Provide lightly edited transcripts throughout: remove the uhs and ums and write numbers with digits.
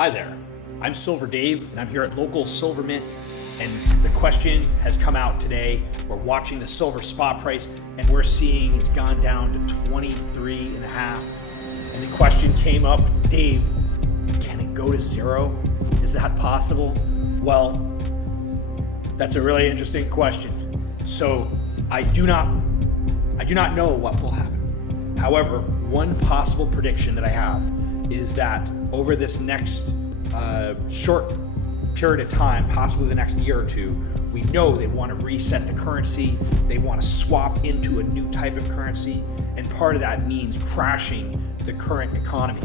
Hi there, I'm Silver Dave, and I'm here at local Silver Mint, and the question has come out today. We're watching the silver spot price, and we're seeing it's gone down to 23.5. And the question came up, Dave, can it go to zero? Is that possible? Well, that's a really interesting question. So I do not know what will happen. However, one possible prediction that I have is that over this next short period of time, possibly the next year or two, we know they want to reset the currency. They want to swap into a new type of currency. And part of that means crashing the current economy.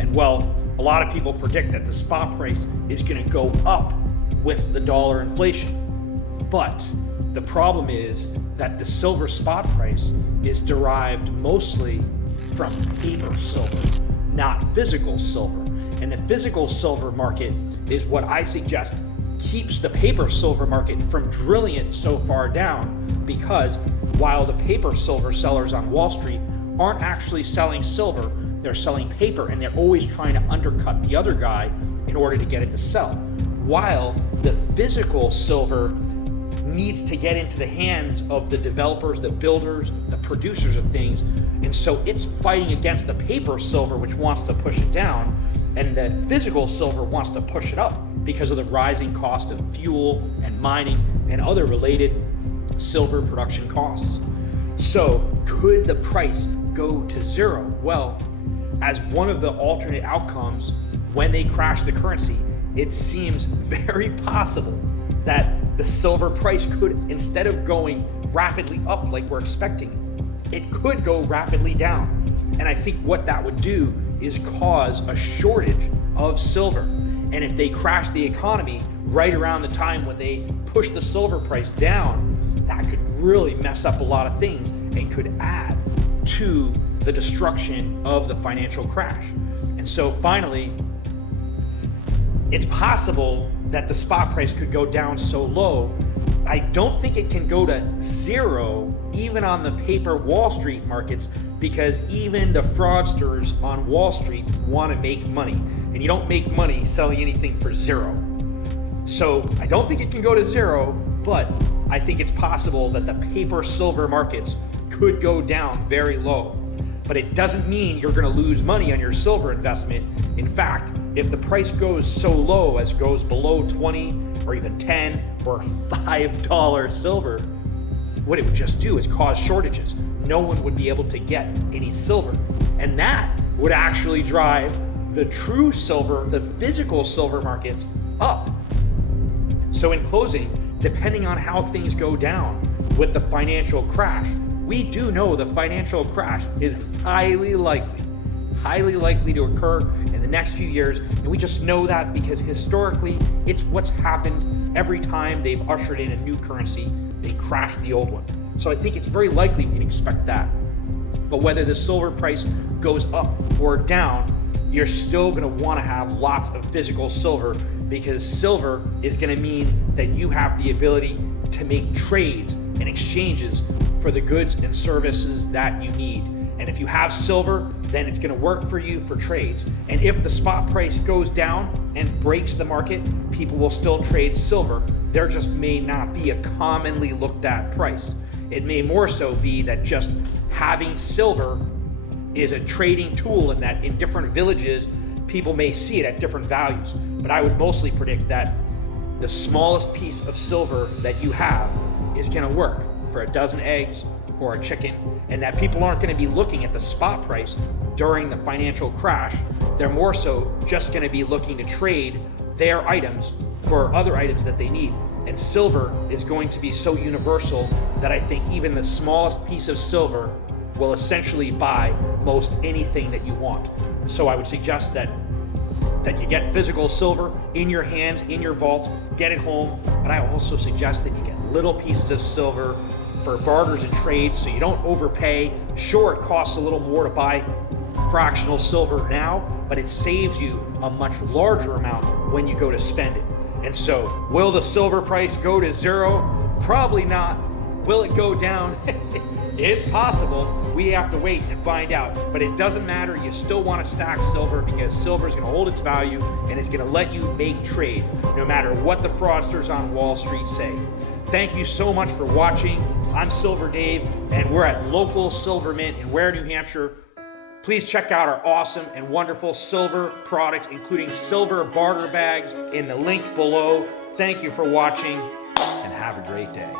And well, a lot of people predict that the spot price is going to go up with the dollar inflation. But the problem is that the silver spot price is derived mostly from paper silver, not physical silver. And the physical silver market is what I suggest keeps the paper silver market from drilling it so far down, because while the paper silver sellers on Wall Street aren't actually selling silver, they're selling paper, and they're always trying to undercut the other guy in order to get it to sell. While the physical silver needs to get into the hands of the developers, the builders, the producers of things, and so it's fighting against the paper silver, which wants to push it down, and the physical silver wants to push it up because of the rising cost of fuel and mining and other related silver production costs. So could the price go to zero? Well, as one of the alternate outcomes, when they crash the currency, it seems very possible that the silver price could, instead of going rapidly up like we're expecting, it could go rapidly down. And I think what that would do is cause a shortage of silver. And if they crash the economy right around the time when they push the silver price down, that could really mess up a lot of things and could add to the destruction of the financial crash. And so finally, it's possible that the spot price could go down so low. I don't think it can go to zero even on the paper Wall Street markets, because even the fraudsters on Wall Street want to make money, and you don't make money selling anything for zero. So I don't think it can go to zero, but I think it's possible that the paper silver markets could go down very low. But it doesn't mean you're going to lose money on your silver investment. In fact, if the price goes so low as goes below 20 or even 10 or $5 silver, what it would just do is cause shortages. No one would be able to get any silver. And that would actually drive the true silver, the physical silver markets up. So in closing, depending on how things go down with the financial crash, we do know the financial crash is highly likely to occur in the next few years. And we just know that because historically, it's what's happened every time they've ushered in a new currency, they crash the old one. So I think it's very likely we can expect that. But whether the silver price goes up or down, you're still going to want to have lots of physical silver, because silver is going to mean that you have the ability to make trades and exchanges for the goods and services that you need. And if you have silver, then it's going to work for you for trades. And if the spot price goes down and breaks the market, people will still trade silver. There just may not be a commonly looked at price. It may more so be that just having silver is a trading tool, and that in different villages, people may see it at different values. But I would mostly predict that the smallest piece of silver that you have is going to work for a dozen eggs or a chicken, and that people aren't going to be looking at the spot price during the financial crash. They're more so just going to be looking to trade their items for other items that they need. And silver is going to be so universal that I think even the smallest piece of silver will essentially buy most anything that you want. So I would suggest that you get physical silver in your hands, in your vault, get it home. But I also suggest that you get little pieces of silver for barters and trades, so you don't overpay. Sure, it costs a little more to buy fractional silver now, but it saves you a much larger amount when you go to spend it. And so, will the silver price go to zero? Probably not. Will it go down? It's possible. We have to wait and find out. But it doesn't matter. You still want to stack silver because silver is going to hold its value and it's going to let you make trades no matter what the fraudsters on Wall Street say. Thank you so much for watching. I'm Silver Dave, and we're at local Silver Mint in Ware, New Hampshire. Please check out our awesome and wonderful silver products, including silver barter bags in the link below. Thank you for watching, and have a great day.